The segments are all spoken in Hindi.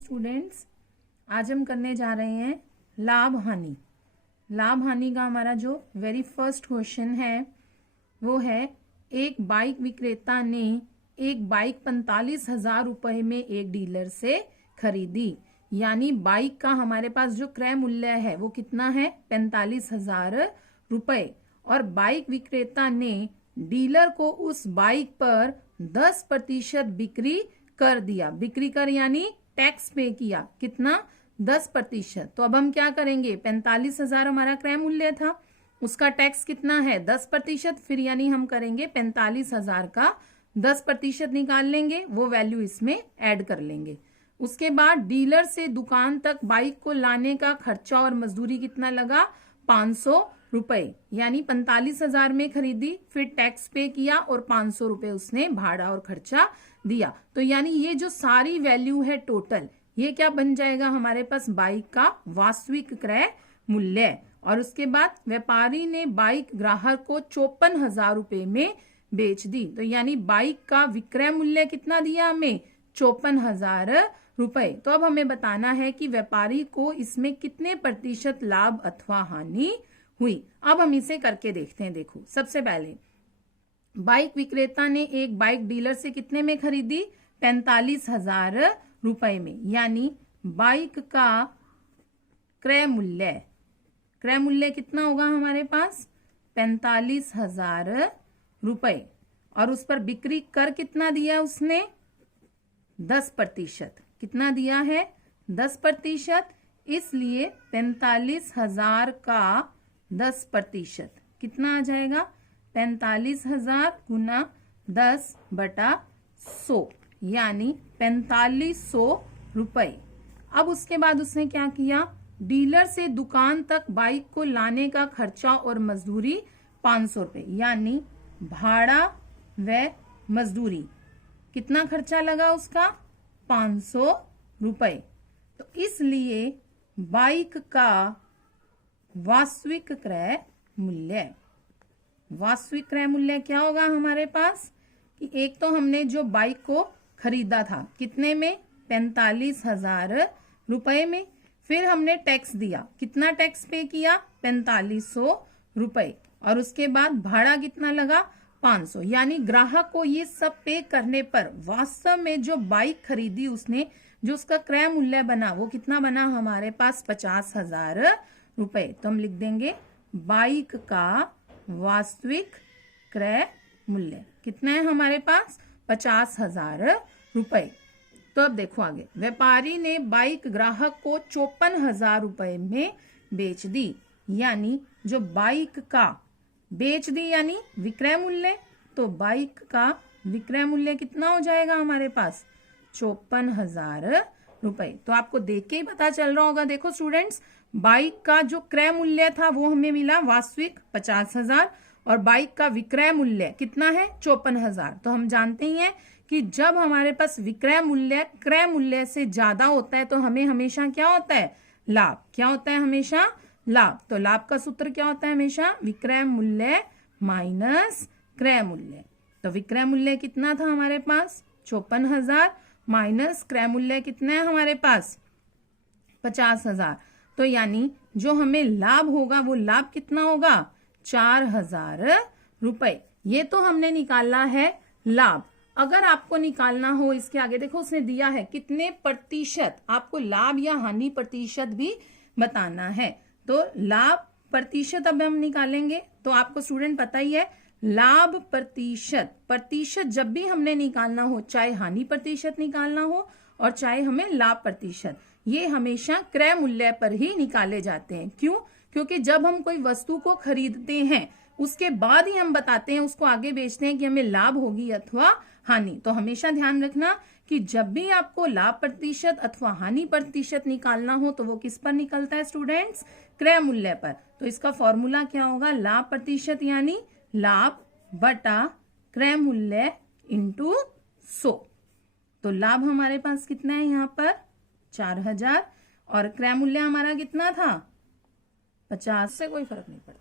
स्टूडेंट्स, आज हम करने जा रहे हैं लाभ हानि। लाभ हानि का हमारा जो वेरी फर्स्ट क्वेश्चन है वो है, एक बाइक विक्रेता ने एक बाइक 45,000 रुपए में एक डीलर से खरीदी। यानी बाइक का हमारे पास जो क्रय मूल्य है वो कितना है, 45,000 रुपए। और बाइक विक्रेता ने डीलर को उस बाइक पर 10% बिक्री कर दिया। बिक्री कर यानी टैक्स पे किया, कितना, 10%। तो अब हम क्या करेंगे, 45,000 हमारा क्रय मूल्य था, उसका टैक्स कितना है, 10%। फिर यानी हम करेंगे 45,000 का 10% निकाल लेंगे, वो वैल्यू इसमें ऐड कर लेंगे। उसके बाद डीलर से दुकान तक बाइक को लाने का खर्चा और मजदूरी कितना लगा, 500 रुपए। यानी 45,000 में खरीदी, फिर टैक्स पे किया और 500 रुपए उसने भाड़ा और खर्चा दिया। तो यानी ये जो सारी वैल्यू है टोटल, ये क्या बन जाएगा हमारे पास, बाइक का वास्तविक क्रय मूल्य। और उसके बाद व्यापारी ने बाइक ग्राहक को 54,000 रुपए में बेच दी। तो यानी बाइक का विक्रय मूल्य कितना दिया हमें, 54,000 रुपए। तो अब हमें बताना है कि व्यापारी को इसमें कितने प्रतिशत लाभ अथवा हानि हुई। अब हम इसे करके देखते हैं। देखो, सबसे पहले बाइक विक्रेता ने एक बाइक डीलर से कितने में खरीदी, 45,000 रुपए में। यानी बाइक का क्रय मूल्य कितना होगा हमारे पास, 45,000 रुपए। और उस पर बिक्री कर कितना दिया उसने, 10%। कितना दिया है, 10%। इसलिए 45,000 का 10% कितना आ जाएगा, 45,000 गुना 10/100 यानी 4500 रुपए। अब उसके बाद उसने क्या किया, डीलर से दुकान तक बाइक को लाने का खर्चा और मजदूरी 500 रुपए। यानी भाड़ा व मजदूरी कितना खर्चा लगा उसका, 500 रुपए। तो इसलिए बाइक का वास्तविक क्रय मूल्य क्या होगा हमारे पास, कि एक तो हमने जो बाइक को खरीदा था कितने में, 45,000 रुपए में। फिर हमने टैक्स दिया, कितना टैक्स पे किया, 4500 रुपए। और उसके बाद भाड़ा कितना लगा, 500। यानी ग्राहक को ये सब पे करने पर वास्तव में जो बाइक खरीदी उसने, जो उसका क्रय मूल्य बना वो कितना बना हमारे पास, 50,000 रुपए। तो हम लिख देंगे बाइक का वास्तविक क्रय मूल्य कितना है हमारे पास, 50,000 रुपए। तो अब देखो आगे, व्यापारी ने बाइक ग्राहक को 54,000 रुपए में बेच दी। यानी जो बाइक का बेच दी यानी विक्रय मूल्य, तो बाइक का विक्रय मूल्य कितना हो जाएगा हमारे पास, 54,000 रुपए। तो आपको देख के ही पता चल रहा होगा। देखो स्टूडेंट्स, बाइक का जो क्रय मूल्य था वो हमें मिला वास्तविक 50,000 और बाइक का विक्रय मूल्य कितना है, 54,000। तो हम जानते ही हैं कि जब हमारे पास विक्रय मूल्य क्रय मूल्य से ज्यादा होता है तो हमें हमेशा क्या होता है, लाभ। क्या होता है, हमेशा लाभ। तो लाभ का सूत्र क्या होता है, हमेशा विक्रय मूल्य माइनस क्रय मूल्य। तो विक्रय मूल्य कितना था हमारे पास, 54,000 माइनस क्रय मूल्य कितना है हमारे पास, 50,000। तो यानी जो हमें लाभ होगा वो लाभ कितना होगा, 4,000 रुपए। ये तो हमने निकाला है लाभ। अगर आपको निकालना हो इसके आगे, देखो उसने दिया है कितने प्रतिशत, आपको लाभ या हानि प्रतिशत भी बताना है। तो लाभ प्रतिशत अब हम निकालेंगे। तो आपको स्टूडेंट पता ही है, लाभ प्रतिशत जब भी हमने निकालना हो, चाहे हानि प्रतिशत निकालना हो और चाहे हमें लाभ प्रतिशत, ये हमेशा क्रय मूल्य पर ही निकाले जाते हैं। क्यों, क्योंकि जब हम कोई वस्तु को खरीदते हैं उसके बाद ही हम बताते हैं, उसको आगे बेचते हैं कि हमें लाभ होगी अथवा हानि। तो हमेशा ध्यान रखना कि जब भी आपको लाभ प्रतिशत अथवा हानि प्रतिशत निकालना हो तो वो किस पर निकलता है स्टूडेंट्स, क्रय मूल्य पर। तो इसका फॉर्मूला क्या होगा, लाभ प्रतिशत यानी लाभ बटा क्रय मूल्य इंटू 100। तो लाभ हमारे पास कितना है यहाँ पर, 4,000 और क्रय मूल्य हमारा कितना था, 50। से कोई फर्क नहीं पड़ता।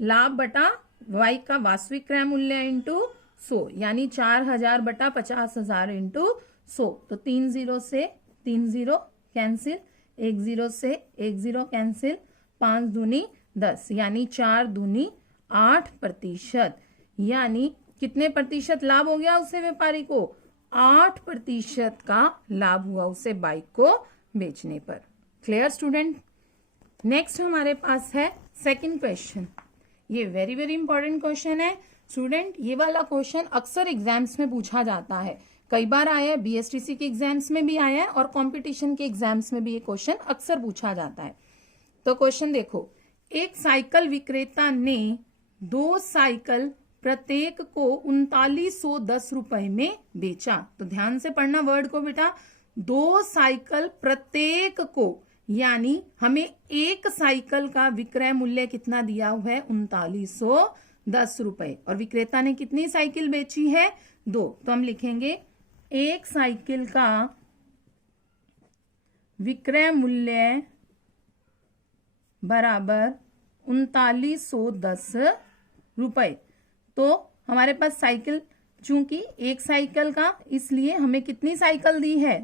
लाभ बटा बाइक का वास्तविक क्रय मूल्य इंटू 100 यानी 4,000 बटा 50,000 इंटू 100, तो 3 0 से 3 0 कैंसिल, 1 0 से 1 0 कैंसिल, 5 दूनी 10 यानी 4 दूनी 8%, यानी कितने प्रतिशत लाभ हो गया उसे व्यापारी को? 8% का लाभ हुआ उसे बाइक को बेचने पर। Clear student? नेक्स्ट हमारे पास है सेकंड क्वेश्चन। ये वेरी वेरी इंपॉर्टेंट क्वेश्चन है स्टूडेंट। ये वाला क्वेश्चन अक्सर एग्जाम्स में पूछा जाता है, कई बार आया है, बीएसटीसी के एग्जाम्स में भी आया है और कंपटीशन के एग्जाम्स में भी ये क्वेश्चन अक्सर पूछा जाता है। तो क्वेश्चन देखो, एक साइकिल विक्रेता ने 2 साइकिल प्रत्येक को 3910 रुपए में बेचा। तो ध्यान से पढ़ना वर्ड को बेटा, 2 साइकिल प्रत्येक को, यानी हमें एक साइकिल का विक्रय मूल्य कितना दिया हुआ है? 3910 रुपए। और विक्रेता ने कितनी साइकिल बेची है? 2। तो हम लिखेंगे एक साइकिल का विक्रय मूल्य बराबर 3910 रुपए। तो हमारे पास साइकिल, चूंकि एक साइकिल का, इसलिए हमें कितनी साइकिल दी है?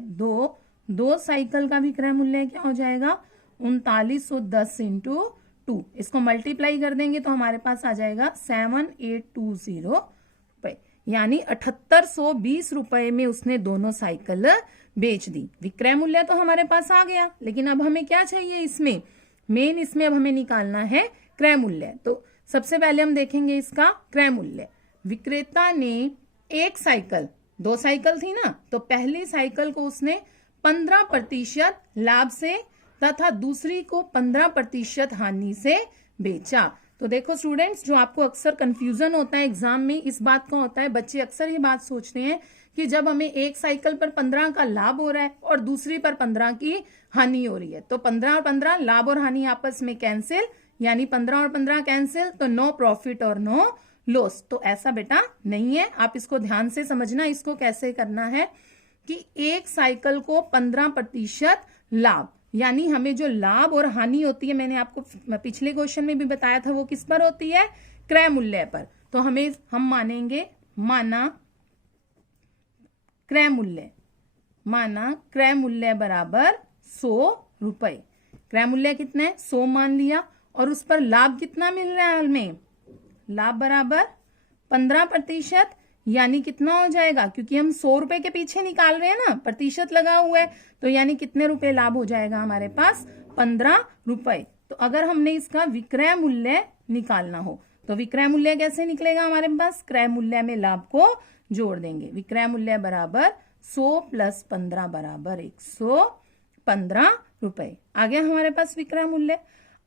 2 साइकिल का विक्रय मूल्य क्या हो जाएगा? 3910 इंटू 2। इसको मल्टीप्लाई कर देंगे तो हमारे पास आ जाएगा 7820 रुपए, यानी 7820 रुपए में उसने दोनों साइकिल बेच दी। विक्रय मूल्य तो हमारे पास आ गया, लेकिन अब हमें क्या चाहिए? इसमें मेन, इसमें अब हमें निकालना है क्रय मूल्य। तो सबसे पहले हम देखेंगे इसका क्रय मूल्य। विक्रेता ने एक साइकिल, 2 साइकिल थी ना, तो पहली साइकिल को उसने 15% लाभ से तथा दूसरी को 15% हानि से बेचा। तो देखो स्टूडेंट्स, जो आपको अक्सर कंफ्यूजन होता है एग्जाम में, इस बात का होता है, बच्चे अक्सर ये बात सोचते हैं कि जब हमें एक साइकिल पर 15 का लाभ हो रहा है और दूसरी पर 15 की हानि हो रही है, तो 15 और 15 लाभ और हानि आपस में कैंसिल, यानी 15 और 15 कैंसिल, तो नो प्रॉफिट और नो लॉस। तो ऐसा बेटा नहीं है, आप इसको ध्यान से समझना। इसको कैसे करना है कि एक साइकिल को 15% लाभ, यानी हमें जो लाभ और हानि होती है, मैंने आपको पिछले क्वेश्चन में भी बताया था, वो किस पर होती है? क्रय मूल्य पर। तो हम मानेंगे, माना क्रय मूल्य बराबर 100 रुपए। क्रय मूल्य कितना है? 100 मान लिया, और उस पर लाभ कितना मिल रहा है? हमें लाभ बराबर 15%, यानी कितना हो जाएगा? क्योंकि हम 100 रुपए के पीछे निकाल रहे हैं ना, प्रतिशत लगा हुआ है, तो यानी कितने रुपए लाभ हो जाएगा हमारे पास? 15 रुपए। तो अगर हमने इसका विक्रय मूल्य निकालना हो तो विक्रय मूल्य कैसे निकलेगा हमारे पास? क्रय मूल्य में लाभ को जोड़ देंगे। विक्रय मूल्य बराबर 100 प्लस 15 बराबर 115 रुपए। आ गया हमारे पास विक्रय मूल्य।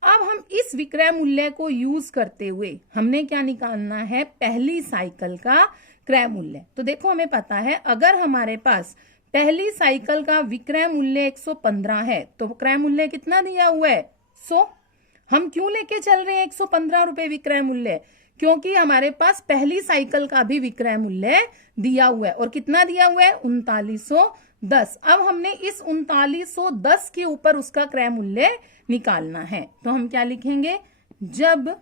अब हम इस विक्रय मूल्य को यूज करते हुए हमने क्या निकालना है? पहली साइकिल का क्रय मूल्य। तो देखो, हमें पता है अगर हमारे पास पहली साइकिल का विक्रय मूल्य 115 है तो क्रय मूल्य कितना दिया हुआ है? 100। हम क्यों लेके चल रहे हैं 115 रुपए विक्रय मूल्य? क्योंकि हमारे पास पहली साइकिल का भी विक्रय मूल्य दिया हुआ है, और कितना दिया हुआ है? 3910। अब हमने इस 3910 के ऊपर उसका क्रय मूल्य निकालना है। तो हम क्या लिखेंगे? जब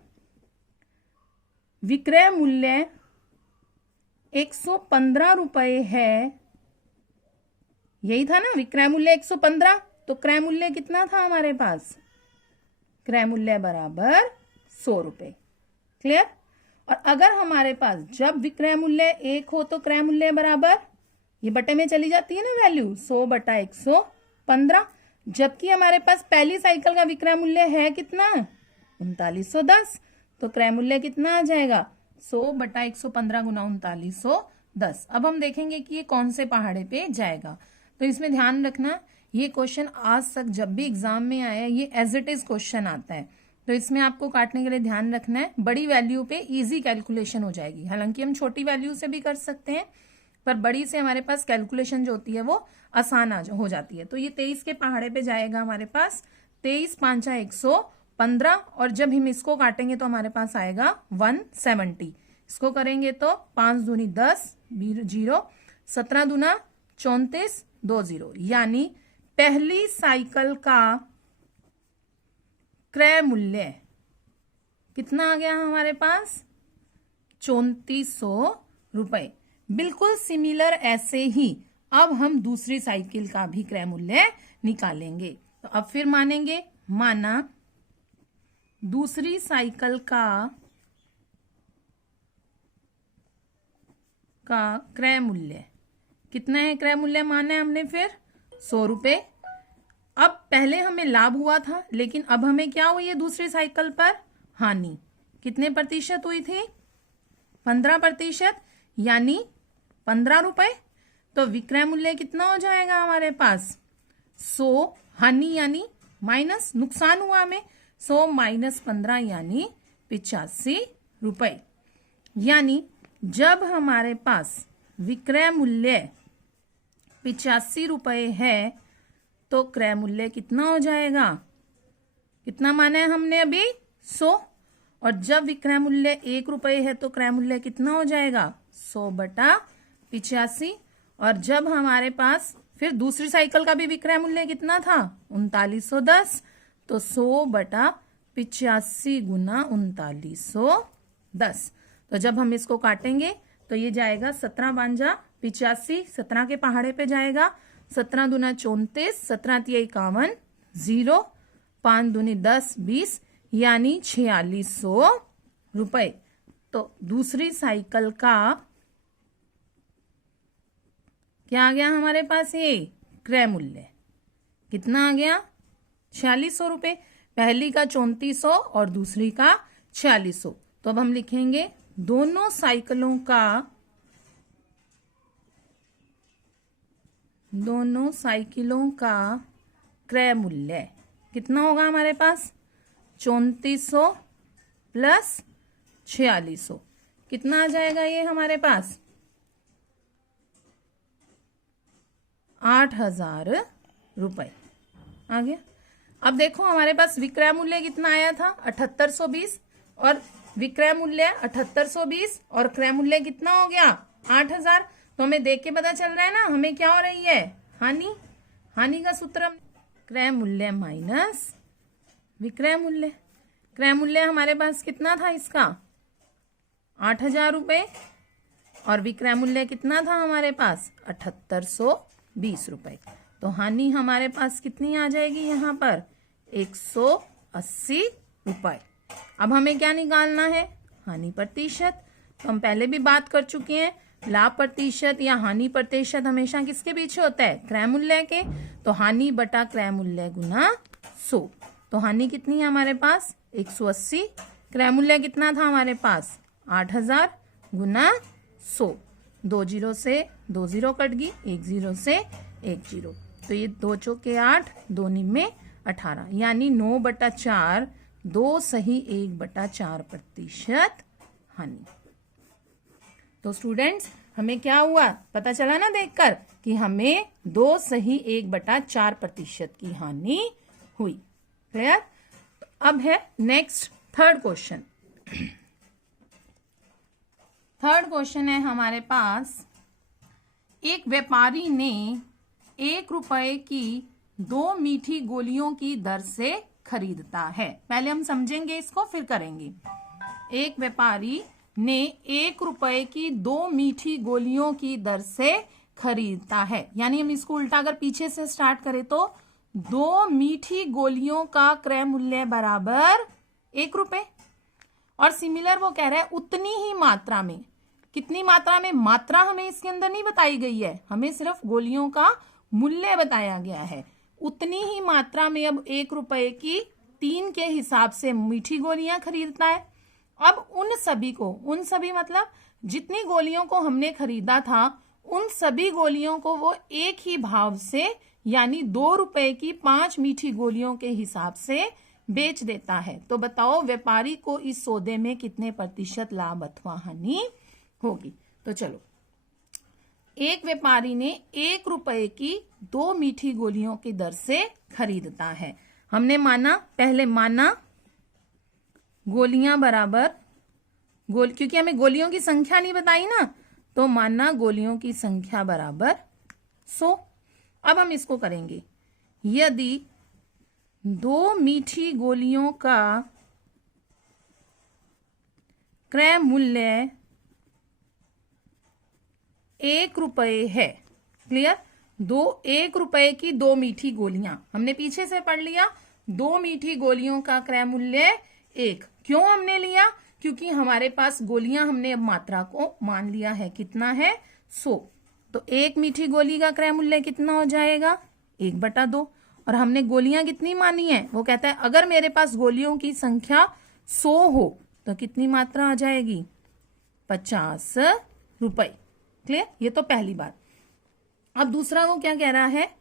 विक्रय मूल्य 115 रुपए है, यही था ना विक्रय मूल्य 115, तो क्रय मूल्य कितना था हमारे पास? क्रय मूल्य बराबर 100 रुपए। क्लियर? और अगर हमारे पास जब विक्रय मूल्य 1 हो तो क्रय मूल्य बराबर, ये बटे में चली जाती है ना वैल्यू, 100 बटा 115, जबकि हमारे पास पहली साइकिल का विक्रय मूल्य है कितना? 3910, तो क्रय मूल्य कितना आ जाएगा? 100 बटा 115 गुना 3910। अब हम देखेंगे कि ये कौन से पहाड़े पे जाएगा। तो इसमें ध्यान रखना, ये क्वेश्चन आज तक जब भी एग्जाम में आया ये एज इट इज क्वेश्चन आता है, तो इसमें आपको काटने के लिए ध्यान रखना है। बड़ी वैल्यू पे इजी कैलकुलेशन हो जाएगी, हालांकि हम छोटी वैल्यू से भी कर सकते हैं, पर बड़ी से हमारे पास कैलकुलेशन जो होती है वो आसान हो जाती है। तो ये 23 के पहाड़े पे जाएगा हमारे पास, 23 पांचा 115, और जब हम इसको काटेंगे तो हमारे पास आएगा 170। इसको करेंगे तो 5 दूनी 10, 0, 17 दूना 34, 2 0, यानी पहली साइकिल का क्रय मूल्य कितना आ गया हमारे पास? 3400 रुपए। बिल्कुल सिमिलर ऐसे ही अब हम दूसरी साइकिल का भी क्रय मूल्य निकालेंगे। तो अब फिर मानेंगे, माना दूसरी साइकिल का क्रय मूल्य कितना है? क्रय मूल्य माना है हमने फिर 100 रुपए। अब पहले हमें लाभ हुआ था, लेकिन अब हमें क्या हुई है दूसरी साइकिल पर? हानि। कितने प्रतिशत हुई थी? 15%, यानी 15 रुपए। तो विक्रय मूल्य कितना हो जाएगा हमारे पास? 100 हानि यानी माइनस नुकसान हुआ हमें, 100 माइनस 15 यानी 85 रुपए। यानी जब हमारे पास विक्रय मूल्य 85 रुपए है तो क्रय मूल्य कितना हो जाएगा? कितना माना है हमने अभी? 100। और जब विक्रय मूल्य 1 रुपए है तो क्रय मूल्य कितना हो जाएगा? 100 बटा 85। और जब हमारे पास फिर दूसरी साइकिल का भी विक्रय मूल्य कितना था? 3910। तो 100 बटा 85 गुना 3910। तो जब हम इसको काटेंगे तो ये जाएगा 17 बांजा 85, 17 के पहाड़े पे जाएगा, 17 दूना 34, 17 तिया 51, 0, 5 दूनी 10, 20, यानी 4600 रुपए। तो दूसरी साइकिल का क्या आ गया हमारे पास? ये क्रय मूल्य कितना आ गया? 4600 रुपए। पहली का 3400 और दूसरी का 4600। तो अब हम लिखेंगे दोनों साइकिलों का क्रय मूल्य कितना होगा हमारे पास? 3400 प्लस 4600 कितना आ जाएगा ये हमारे पास? 8000 रुपए आ गया। अब देखो हमारे पास विक्रय मूल्य कितना आया था? 7820, और विक्रय मूल्य 7820 और क्रय मूल्य कितना हो गया? 8000। तो हमें देख के पता चल रहा है ना हमें क्या हो रही है? हानि। हानि का सूत्र क्रय मूल्य माइनस विक्रय मूल्य। क्रय मूल्य हमारे पास कितना था इसका? 8000 रुपए। और विक्रय मूल्य कितना था हमारे पास? 7820 रुपए। तो हानि हमारे पास कितनी आ जाएगी यहाँ पर? 180 रुपए। अब हमें क्या निकालना है? हानि प्रतिशत। तो हम पहले भी बात कर चुके हैं, लाभ प्रतिशत या हानि प्रतिशत हमेशा किसके पीछे होता है? क्रय मूल्य के। तो हानि बटा क्रय मूल्य गुना 100। तो हानि कितनी है हमारे पास? 180। क्रय मूल्य कितना था हमारे पास? 8000 गुना 100। 2 जीरो से 2 जीरो कट गई, 1 जीरो से 1 जीरो। तो ये 2 चौके 8, 2 निम्मे 18, यानी 9 बटा 4, 2 सही 1 बटा 4% हानि। तो स्टूडेंट्स हमें क्या हुआ? पता चला ना देखकर कि हमें 2 सही 1 बटा 4% की हानि हुई। क्लियर? अब है next third question. Third question है हमारे पास, एक व्यापारी ने 1 रुपए की 2 मीठी गोलियों की दर से खरीदता है। पहले हम समझेंगे इसको फिर करेंगे। एक व्यापारी ने 1 रुपए की 2 मीठी गोलियों की दर से खरीदता है, यानी हम इसको उल्टा अगर पीछे से स्टार्ट करें तो 2 मीठी गोलियों का क्रय मूल्य बराबर 1 रुपए। और सिमिलर वो कह रहा है उतनी ही मात्रा में। कितनी मात्रा में? मात्रा हमें इसके अंदर नहीं बताई गई है, हमें सिर्फ गोलियों का मूल्य बताया गया है। उतनी ही मात्रा में अब 1 रुपए की 3 के हिसाब से मीठी गोलियां खरीदता है। अब उन सभी मतलब जितनी गोलियों को हमने खरीदा था उन सभी गोलियों को वो एक ही भाव से यानी 2 रुपए की 5 मीठी गोलियों के हिसाब से बेच देता है। तो बताओ व्यापारी को इस सौदे में कितने प्रतिशत लाभ अथवा हानि होगी? तो चलो, एक व्यापारी ने 1 रुपए की 2 मीठी गोलियों की दर से खरीदता है। हमने पहले माना गोलियां बराबर क्योंकि हमें गोलियों की संख्या नहीं बताई ना, तो माना गोलियों की संख्या बराबर 100। अब हम इसको करेंगे, यदि 2 मीठी गोलियों का क्रय मूल्य 1 रुपए है, क्लियर। 1 रुपए की 2 मीठी गोलियां, हमने पीछे से पढ़ लिया। 2 मीठी गोलियों का क्रय मूल्य 1। क्यों हमने लिया? क्योंकि हमारे पास गोलियां, हमने अब मात्रा को मान लिया है, कितना है 100। तो 1 मीठी गोली का क्रय मूल्य कितना हो जाएगा 1/2। और हमने गोलियां कितनी मानी है, वो कहता है अगर मेरे पास गोलियों की संख्या 100 हो तो कितनी मात्रा आ जाएगी 50 रुपए। क्लियर, ये तो पहली बात। अब दूसरा वो क्या कह रहा है,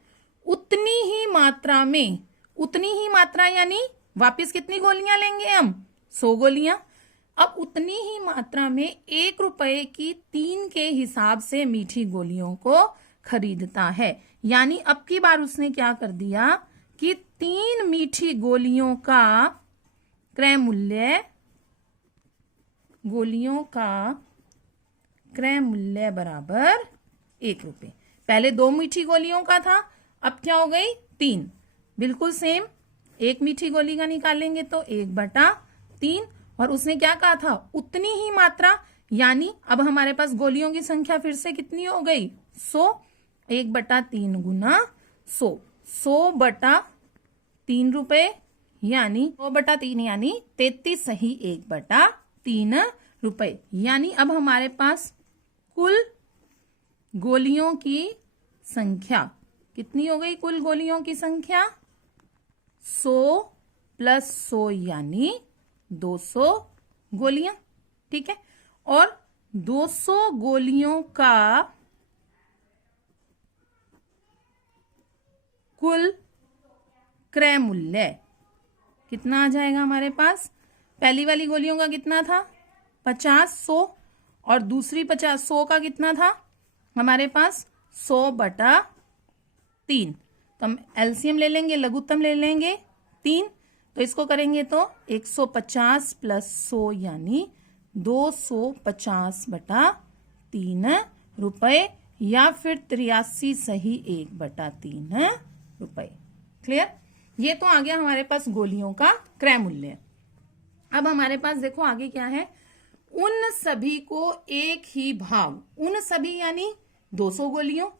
उतनी ही मात्रा में, उतनी ही मात्रा यानी वापस कितनी गोलियां लेंगे हम 100 गोलियां। अब उतनी ही मात्रा में 1 रुपए की 3 के हिसाब से मीठी गोलियों को खरीदता है। यानी अब की बार उसने क्या कर दिया कि 3 मीठी गोलियों का क्रय मूल्य, गोलियों का क्रय मूल्य बराबर 1 रुपए। पहले 2 मीठी गोलियों का था, अब क्या हो गई 3। बिल्कुल सेम, 1 मीठी गोली का निकालेंगे तो 1/3। और उसने क्या कहा था, उतनी ही मात्रा, यानी अब हमारे पास गोलियों की संख्या फिर से कितनी हो गई 100। 1/3 गुना 100, 100/3 रुपए, यानी 100/3 यानी 33 सही 1/3 रुपए। यानी अब हमारे पास कुल गोलियों की संख्या कितनी हो गई, कुल गोलियों की संख्या 100 + 100 यानी 200 गोलियां। ठीक है, और 200 गोलियों का कुल क्रय मूल्य कितना आ जाएगा हमारे पास। पहली वाली गोलियों का कितना था 50, 100, और दूसरी 50, 100 का कितना था हमारे पास 100/3। तो हम एलसीएम ले लेंगे, लघुत्तम ले लेंगे 3। तो इसको करेंगे तो 150 + 100 यानी 250/3 रुपए, या फिर 83 सही 1/3 रुपए। क्लियर, ये तो आ गया हमारे पास गोलियों का क्रय मूल्य। अब हमारे पास देखो आगे क्या है, उन सभी को एक ही भाव, उन सभी यानी 200 गोलियों,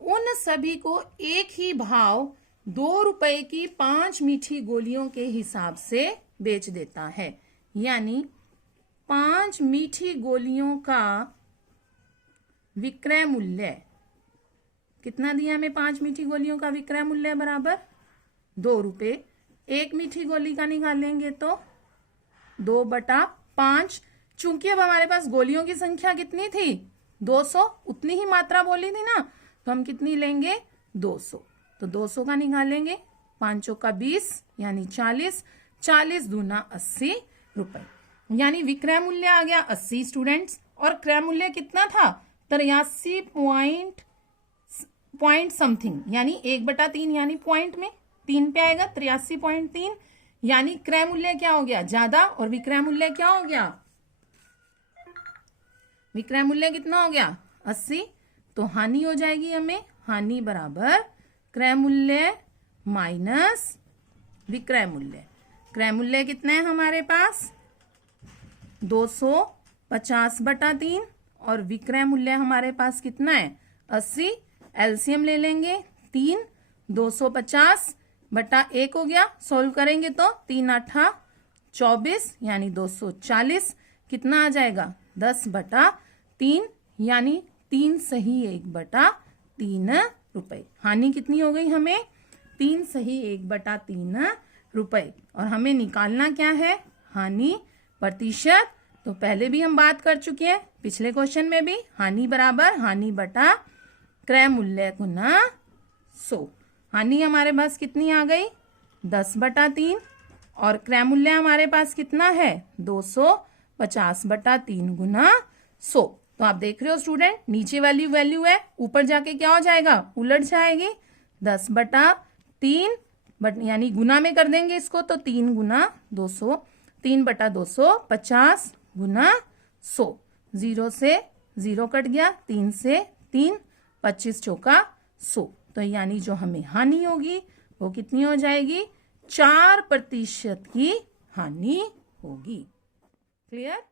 उन सभी को एक ही भाव 2 रुपए की 5 मीठी गोलियों के हिसाब से बेच देता है। यानी 5 मीठी गोलियों का विक्रय मूल्य कितना दिया हमें, 5 मीठी गोलियों का विक्रय मूल्य बराबर 2 रुपए। 1 मीठी गोली का निकालेंगे तो 2/5। चूंकि अब हमारे पास गोलियों की संख्या कितनी थी 200, उतनी ही मात्रा बोली थी ना, तो हम कितनी लेंगे 200। तो 200 का निकालेंगे, 5 का 20 यानी 40, 40 दूना 80 रुपए। यानी विक्रय मूल्य आ गया 80 स्टूडेंट्स, और क्रय मूल्य कितना था 83 पॉइंट समथिंग, यानी 1/3, यानी पॉइंट में 3 पे आएगा 83.3। यानी क्रय मूल्य क्या हो गया ज्यादा, और विक्रय मूल्य क्या हो गया, विक्रय मूल्य कितना हो गया 80। तो हानि हो जाएगी हमें, हानि बराबर क्रय मूल्य माइनस विक्रय मूल्य। क्रय मूल्य कितना है हमारे पास 250/3, और विक्रय मूल्य हमारे पास कितना है 80। एलसीएम ले लेंगे 3, 250/1 हो गया, सोल्व करेंगे तो 3 8 24 यानी 240, कितना आ जाएगा 10/3, यानी 3 सही 1/3 रुपए। हानि कितनी हो गई हमें 3 सही 1/3 रुपए। और हमें निकालना क्या है हानि प्रतिशत। तो पहले भी हम बात कर चुके हैं पिछले क्वेश्चन में भी, हानि बराबर हानि बटा क्रय मूल्य गुना 100। हानि हमारे पास कितनी आ गई 10/3, और क्रय मूल्य हमारे पास कितना है 250/3 गुना 100। तो आप देख रहे हो स्टूडेंट, नीचे वाली वैल्यू है, ऊपर जाके क्या हो जाएगा उलट जाएगी 10/3, यानी गुना में कर देंगे इसको तो 3 गुना 200, 3/200 50 गुना 100। 0 से 0 कट गया, 3 से 3, 25 चौका 100। तो यानी जो हमें हानि होगी वो कितनी हो जाएगी 4% की हानि होगी। क्लियर।